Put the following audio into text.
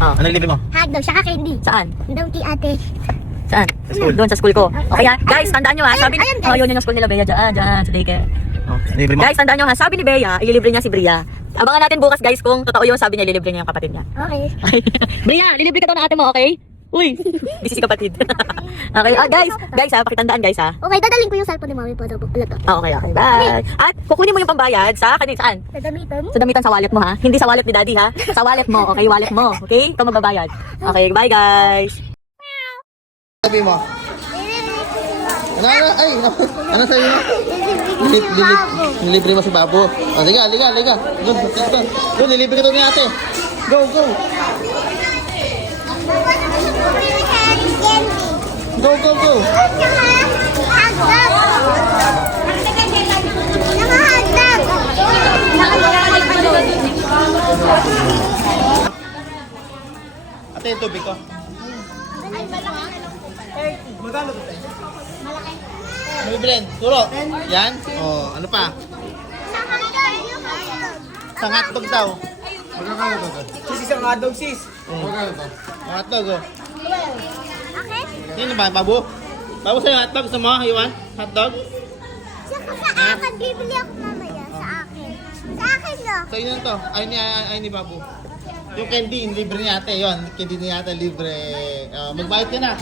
Oh. Ano libre mo? Hotdog, saka candy. Saan? Doon kay ate. Saan? Sa school. Doon sa school ko. Okay ha? Guys, tandaan nyo ha. Ayun, Sabi ni... ayun, guys. Oh, yun yung school nila, Bea. Diyan, sa daycare. Oh, libre mo. Guys, tandaan nyo ha. Sabi ni Bea, ililibre niya si Bria. Abangan natin bukas guys kung totoo yung sabi niya, ililibre niya yung kapatid niya. Okay. Bria, lilibre ka to ng ate mo, okay? Uy, busy si kapatid. Okay, guys ha, pakitandaan guys ha. Okay, dadalhin ko yung cellphone ni mami para ulat. Okay, bye. At kukunin mo yung pambayad sa kanin saan? Dadamitan. Sa damitan sa wallet mo ha. Hindi sa wallet ni daddy ha. Sa wallet mo, okay? Wallet mo, okay? Ikaw magbabayad. Okay, bye guys. Sabi mo. Ano sabi mo? Nilibre mo si Babo. Oh, liga. Doon, nilibre ka doon ni ate. Go. Go. Ate, yung tubig ko. Magkano to? Ano bibilin? Turo. Yan? Oh, ano pa? Isang hotdog daw. Magkano to? Sis, isang hotdog, sis. Magkano to? Hotdog, oh. Okay? Sino ba? Babu? Babu sa'yo hotdog? Gusto mo? You want? Hotdog? Saka sa akin, bibili ako mamaya. Sa akin. Sa akin no. So yun to. Ay ni Babu. Yung candy, libre ni ate. Yun, candy ni ate libre. Magbayad ka na.